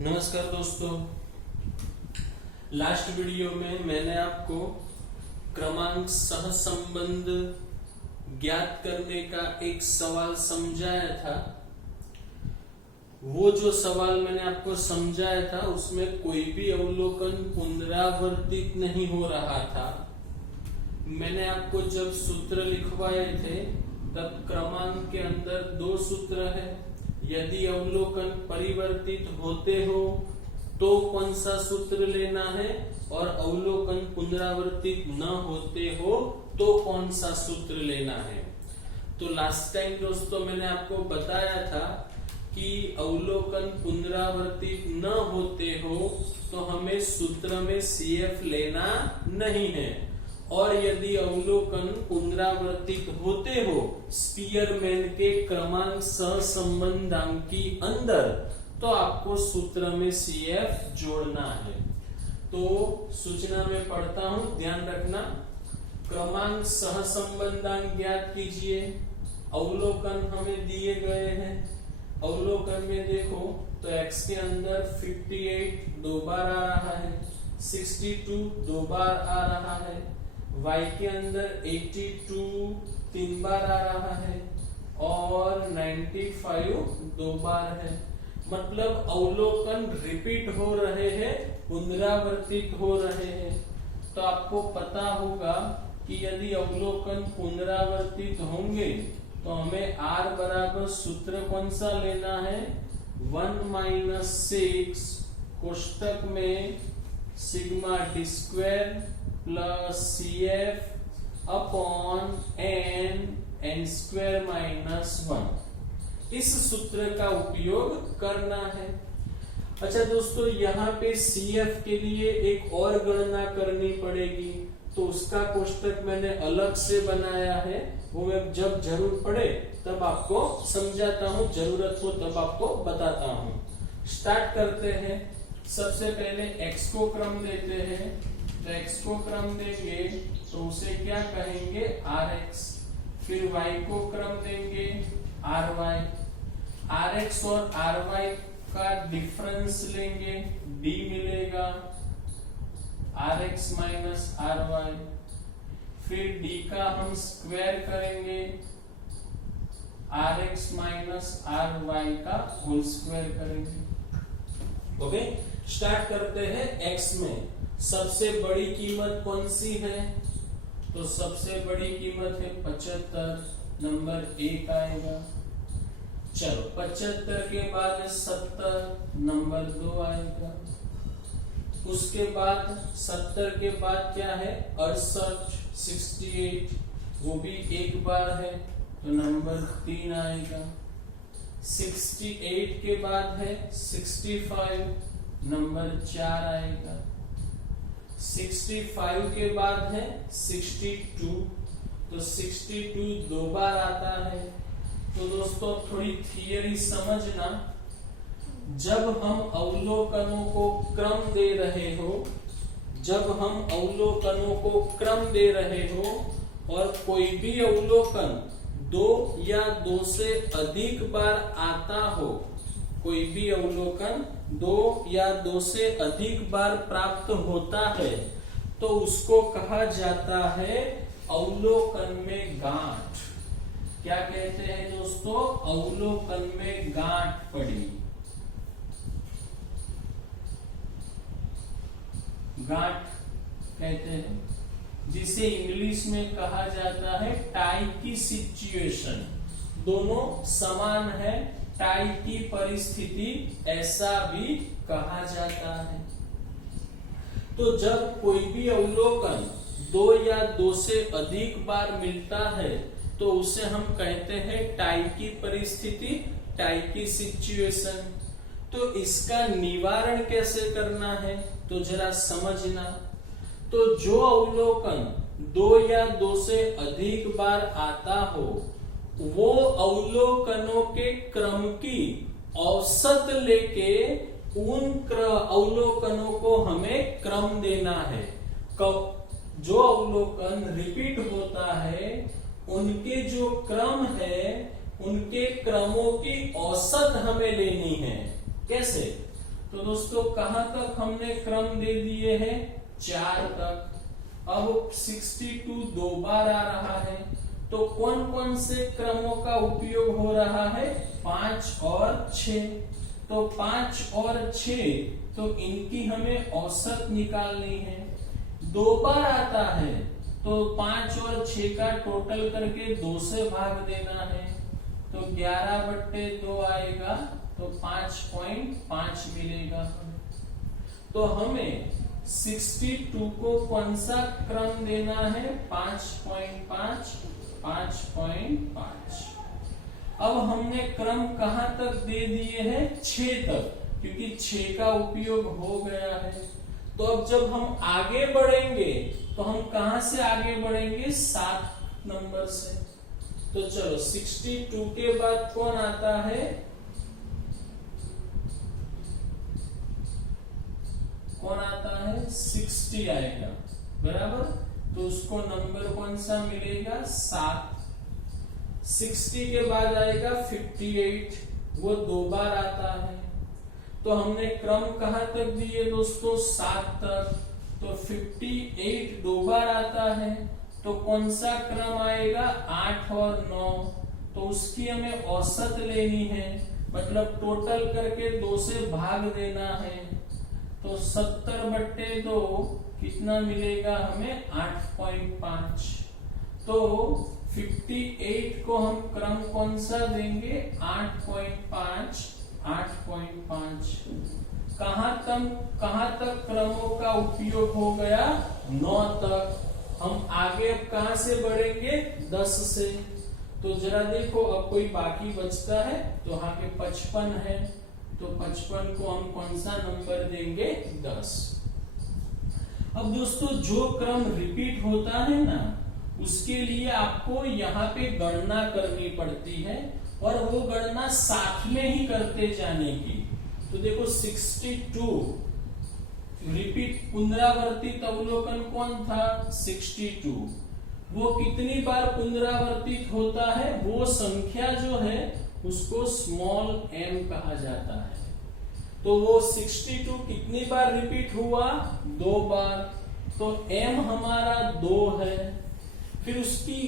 नमस्कार दोस्तों, last video में मैंने आपको क्रमांक सहसंबंध ज्ञात करने का एक सवाल समझाया था। वो जो सवाल मैंने आपको समझाया था उसमें कोई भी अवलोकन पुनरावर्तित नहीं हो रहा था। मैंने आपको जब सूत्र लिखवाए थे तब क्रमांक के अंदर दो सूत्र है। यदि अवलोकन परिवर्तित होते हो तो कौन सा सूत्र लेना है, और अवलोकन पुनरावर्तित न होते हो तो कौन सा सूत्र लेना है। तो लास्ट टाइम दोस्तों मैंने आपको बताया था कि अवलोकन पुनरावर्तित न होते हो तो हमें सूत्र में CF लेना नहीं है, और यदि अवलोकन पुनरावर्तित होते हो स्पीयरमैन के क्रमांक सहसंबंधांकी अंदर, तो आपको सूत्र में CF जोड़ना है। तो सूचना में पढ़ता हूं, ध्यान रखना। क्रमांक सहसंबंधांक ज्ञात कीजिए। अवलोकन हमें दिए गए हैं। अवलोकन में देखो तो x के अंदर 58 दो बार आ रहा है, 62 दो बार आ रहा है, y के अंदर 82 तीन बार आ रहा है और 95 दो बार है। मतलब अवलोकन रिपीट हो रहे हैं, पुनरावर्तित हो रहे हैं। तो आपको पता होगा कि यदि अवलोकन पुनरावर्तित होंगे तो हमें r बराबर सूत्र कौन सा लेना है, 1 - 6 कोष्टक में sigma d square plus CF upon n square -1। इस सूत्र का उपयोग करना है। अच्छा दोस्तों, यहाँ पे CF के लिए एक और गणना करनी पड़ेगी, तो उसका कोष्टक मैंने अलग से बनाया है। वो मैं जब जरूर पड़े तब आपको समझाता हूँ, जरूरत हो तब आपको बताता हूँ। स्टार्ट करते हैं। सबसे पहले x को क्रम देते हैं। तो x को क्रम देंगे तो उसे क्या कहेंगे, rx। फिर y को क्रम देंगे ry। rx और ry का डिफरेंस लेंगे, d मिलेगा rx माइनस ry। फिर d का हम स्क्वायर करेंगे, rx माइनस ry का होल स्क्वायर करेंगे। ओके, स्टार्ट करते हैं। x में सबसे बड़ी कीमत कौन सी है, तो सबसे बड़ी कीमत है 75, नंबर 1 आएगा। चलो 75 के बाद 70, नंबर 2 आएगा। उसके बाद 70 के बाद क्या है, 68, 68, वो भी एक बार है तो नंबर 3 आएगा। 68 के बाद है 65, नंबर 4 आएगा। 65 के बाद है 62, तो 62 दो बार आता है। तो दोस्तों थोड़ी थियरी समझना। जब हम अवलोकनों को क्रम दे रहे हो, जब हम अवलोकनों को क्रम दे रहे हो और कोई भी अवलोकन 2 या 2 से अधिक बार आता हो, कोई भी अवलोकन 2 या 2 से अधिक बार प्राप्त होता है, तो उसको कहा जाता है अवलोकन में गांठ। क्या कहते हैं दोस्तों, अवलोकन में गांठ पड़ी। गांठ कहते हैं, जिसे इंग्लिश में कहा जाता है टाई की सिचुएशन। दोनों समान है, टाई की परिस्थिति ऐसा भी कहा जाता है। तो जब कोई भी अवलोकन 2 या 2 से अधिक बार मिलता है तो उसे हम कहते हैं टाई की परिस्थिति, टाई की सिचुएशन। तो इसका निवारण कैसे करना है तो जरा समझना। तो जो अवलोकन 2 या 2 से अधिक बार आता हो, वो अवलोकनों के क्रम की औसत लेके उन अवलोकनों को हमें क्रम देना है। जो अवलोकन रिपीट होता है उनके जो क्रम है, उनके क्रमों की औसत हमें लेनी है। कैसे, तो दोस्तों कहां तक हमने क्रम दे दिए हैं? 4 तक। अब 62 दो बार आ रहा है, तो कौन कौन से क्रमों का उपयोग हो रहा है? 5 और 6। तो 5 और 6, तो इनकी हमें औसत निकालनी है। 2 बार आता है, तो 5 और 6 का टोटल करके 2 से भाग देना है, तो 11/2 आएगा, तो 5.5 मिलेगा। तो हमें 62 को कौन सा क्रम देना है? 5.5, 5.5। अब हमने क्रम कहां तक दे दिए हैं? 6 तक, क्योंकि 6 का उपयोग हो गया है। तो अब जब हम आगे बढ़ेंगे तो हम कहां से आगे बढ़ेंगे? 7 नंबर से। तो चलो 62 के बाद कौन आता है? कौन आता है? 60 आएगा, बराबर। तो उसको नंबर कौन सा मिलेगा? 7। 60 के बाद आएगा 58, वो 2 बार आता है। तो हमने क्रम कहां तक दिए दोस्तों? 7 तक। तो 58 2 बार आता है, तो कौन सा क्रम आएगा? 8 और 9। तो उसकी हमें औसत लेनी है, मतलब टोटल करके 2 से भाग देना है। तो 70/2 कितना मिलेगा हमें? 8.5। तो 58 को हम क्रम कौन सा देंगे? 8.5, 8.5। कहां तक क्रमों का उपयोग हो गया? 9 तक। हम आगे कहां से बढ़ेंगे? 10 से। तो जरा देखो, अब कोई बाकी बचता है तो यहाँ पे 55 है, तो 55 को हम कौन सा नंबर देंगे? 10। अब दोस्तों जो क्रम रिपीट होता है ना, उसके लिए आपको यहाँ पे गणना करनी पड़ती है, और वो गणना साथ में ही करते जाने की। तो देखो 62 रिपीट पुनरावर्तित अवलोकन कौन था? 62। वो कितनी बार पुनरावर्तित होता है? वो संख्या जो है उसको स्मॉल m कहा जाता है। तो वो 62 कितनी बार रिपीट हुआ? 2 बार। तो m हमारा 2 है। फिर उसकी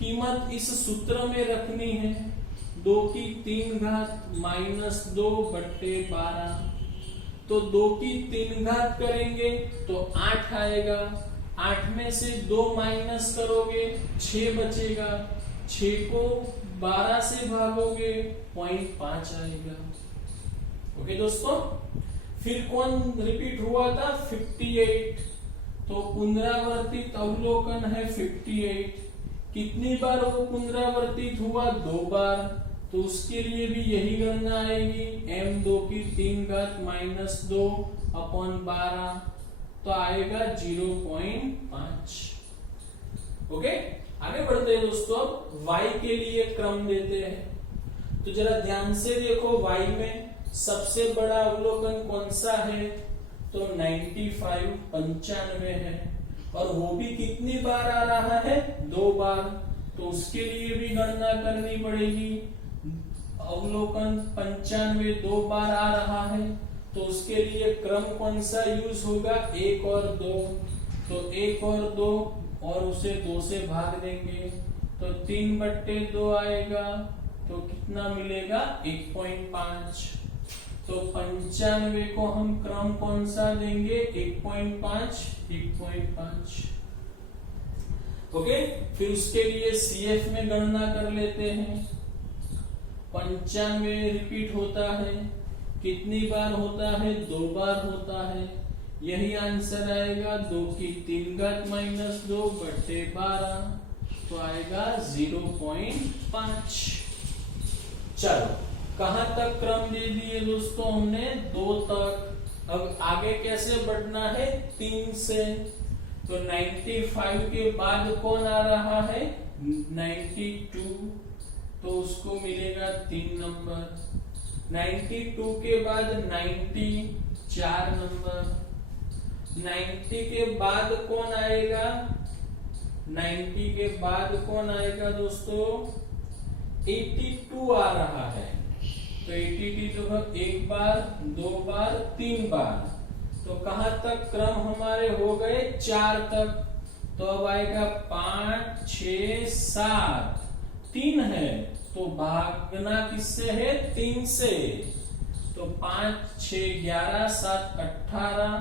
कीमत इस सूत्र में रखनी है, 2 की 3 घात -2/12। तो 2 की 3 घात करेंगे तो 8 आएगा। 8 में से 2 माइनस करोगे 6 बचेगा। 6 को 12 से भागोगे 0.5 आएगा। ओके दोस्तों, फिर कौन रिपीट हुआ था? 58। तो पुनरावर्तित अवलोकन है 58। कितनी बार वो पुनरावर्तित हुआ? 2 बार। तो उसके लिए भी यही गणना आएगी, m 2 की 3 घात -2/12, तो आएगा 0.5। ओके, आगे बढ़ते हैं दोस्तों। अब y के लिए क्रम देते हैं। तो जरा ध्यान से देखो, y में सबसे बड़ा अवलोकन कौन सा है? तो 95, 95 है, और वो भी कितनी बार आ रहा है? 2 बार। तो उसके लिए भी गणना करनी पड़ेगी। अवलोकन 95 2 बार आ रहा है, तो उसके लिए क्रम कौन सा यूज होगा? 1 और 2। तो 1 और 2, और उसे 2 से भाग देंगे, तो 3/2 आएगा। तो कितना मिलेगा? 1.5। तो 95 को हम क्रम कौन सा देंगे? 1.5, 1.5। ओके, फिर उसके लिए CF में गणना कर लेते हैं। 95 रिपीट होता है, कितनी बार होता है? 2 बार होता है। यही आंसर आएगा, 2 की 3 घात -2/12, तो आएगा 0.5। चलो, कहां तक क्रम दे दिए दोस्तों हमने? 2 तक। अब आगे कैसे बढ़ना है? 3 से। तो 95 के बाद कौन आ रहा है? 92, तो उसको मिलेगा 3 नंबर। 92 के बाद 90, 4 नंबर। 90 के बाद कौन आएगा? 90 के बाद कौन आएगा दोस्तों? 82 आ रहा है। तो एटीटी तो एक बार, दो बार, तीन बार, तो कहां तक क्रम हमारे हो गए? 4 तक। तो अब आएगा 5, 6, 7, 3 है तो भागना किससे है? 3 से। तो 5, 6, 11, 7, 18,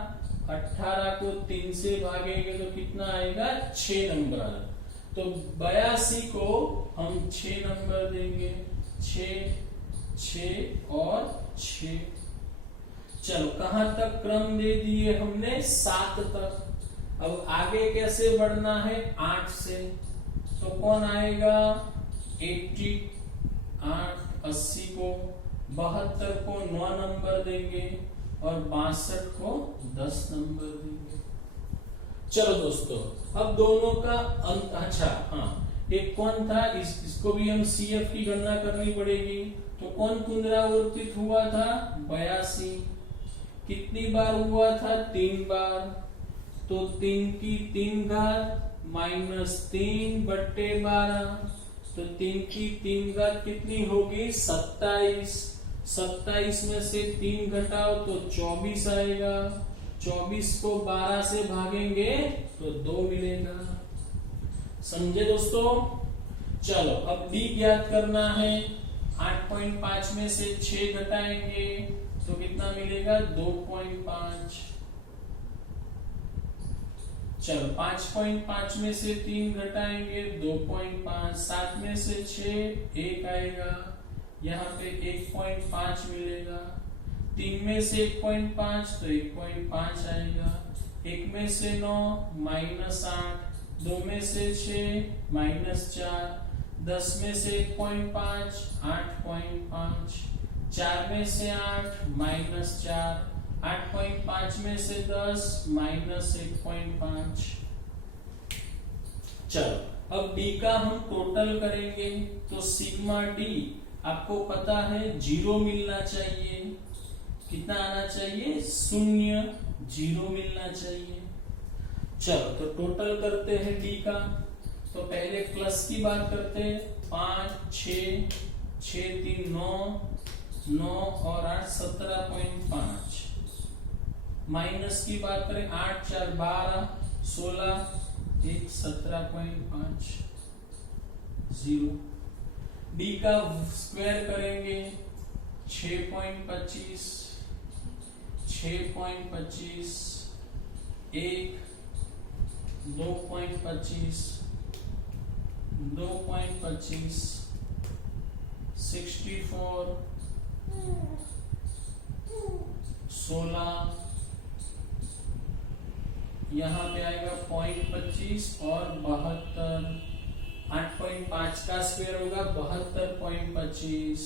18 को 3 से भागेंगे तो कितना आएगा? 6 नंबर। तो 82 को हम 6 नंबर देंगे, 6, 6 और 6। चलो कहां तक क्रम दे दिए हमने? 7 तक। अब आगे कैसे बढ़ना है? 8 से। तो कौन आएगा? 80, 80 को, 72 को 9 नंबर देंगे और 62 को 10 नंबर देंगे। चलो दोस्तों, अब दोनों का अंत, अच्छा हाँ, एक कौन था? इसको भी हम CF की गणना करनी पड़ेगी। तो कौन पुनरावर्तित हुआ था? 82। कितनी बार हुआ था? 3 बार। तो 3 की 3 घात माइनस 3 बट्टे 12, तो 3 की 3 घात कितनी होगी? 27। 27 में से 3 घटाओ तो 24 आएगा। 24 को 12 से भागेंगे तो 2 मिलेगा। समझे दोस्तों? चलो अब डी ज्ञात करना है। 8.5 में से 6 घटाएंगे तो कितना मिलेगा? 2.5। चलो 5.5 में से 3 घटाएंगे 2.5, 7 में से 6 1 आएगा, यहाँ पे 1.5 मिलेगा। 3 में से 1.5 तो 1.5 आएगा। 1 में से 9 -8, 2 में से 6 -4, 10 में से 1.5 8.5, 4 में से 8 -4, 8.5 में से 10 -1.5। चलो अब डी का हम टोटल करेंगे तो सिग्मा डी आपको पता है 0 मिलना चाहिए। कितना आना चाहिए? 0, 0 मिलना चाहिए। चलो तो टोटल करते हैं डी का। तो पहले प्लस की बात करते हैं। 5, 6, 6, 3, 9, 9 और 8 17.5। माइनस की बात करें 8, 4, 12, 16, 1 17.5, 0। डी का स्क्वायर करेंगे 6.25, 6.25, 1, 2.25, 2.25, 64, 16, यहाँ पे आएगा 0.25 और 72। 8.5 का स्क्वायर होगा 72.25।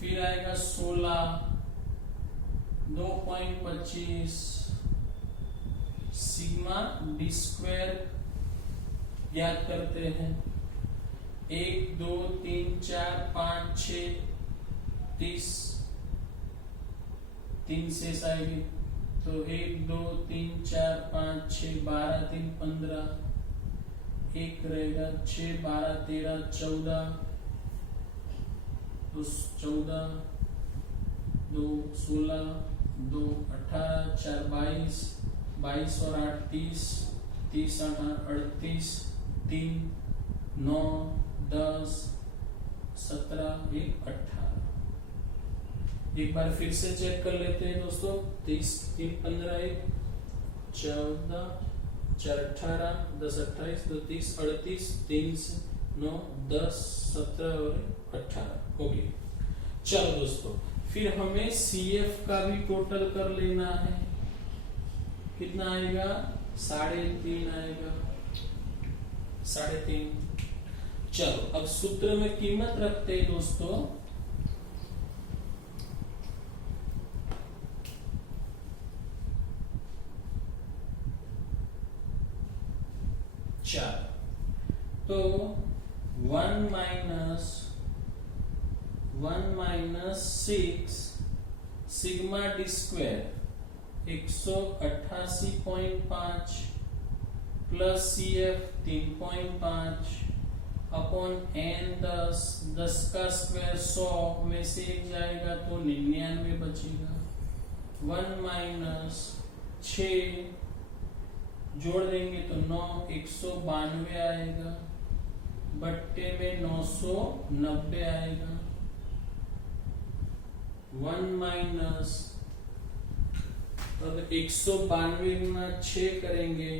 फिर आएगा 16, 2.25, सिग्मा डी स्क्वायर ज्ञात करते हैं। 1, 2, 3, 4, 5, 6, 30, 3 से आएगी तो 1, 2, 3, 4, 5, 6, 12, 3, 15, 1 रहेगा 6, 12, 13, 14, तो 14, 2, 16, 2, 18, 4, 22, 22 और 8 30, 30, 8, 38, 3, 9, 10, 17, 1, 18। एक बार फिर से चेक कर लेते हैं दोस्तों। 30, 3, 15, 1, 14, 4, 18, 10, 28, 2, 30, 38, 3 से 9, 10, 17 और 18। ओके, चलो दोस्तों फिर हमें CF का भी टोटल कर लेना है। कितना आएगा? 3.5 आएगा, 3.5। चलो अब सूत्र में कीमत रखते हैं दोस्तों। तो 1 minus 6 sigma D square 188.5 plus CF 3.5 upon n 10, 10 का स्क्वायर 100 में से 1 जाएगा तो 99 बचेगा। 1 माइनस 6 जोड़ देंगे तो 9, 192 आएगा, बट्टे में 990 आएगा। 1 माइनस, अब 192 में 6 करेंगे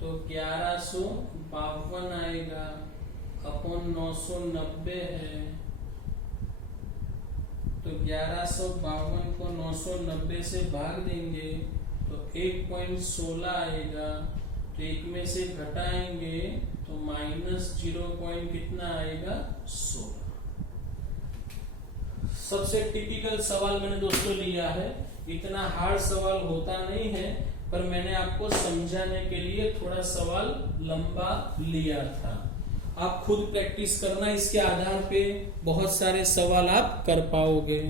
तो 1152 आएगा, अपॉन 990 है तो 1152 को 990 से भाग देंगे तो 1.16 आएगा, तो 1 में से घटाएंगे तो माइनस 0 कितना आएगा 16। सबसे टिपिकल सवाल मैंने दोस्तों लिया है, इतना हार्ड सवाल होता नहीं है, पर मैंने आपको समझाने के लिए थोड़ा सवाल लंबा लिया था। आप खुद प्रैक्टिस करना, इसके आधार पे बहुत सारे सवाल आप कर पाओगे।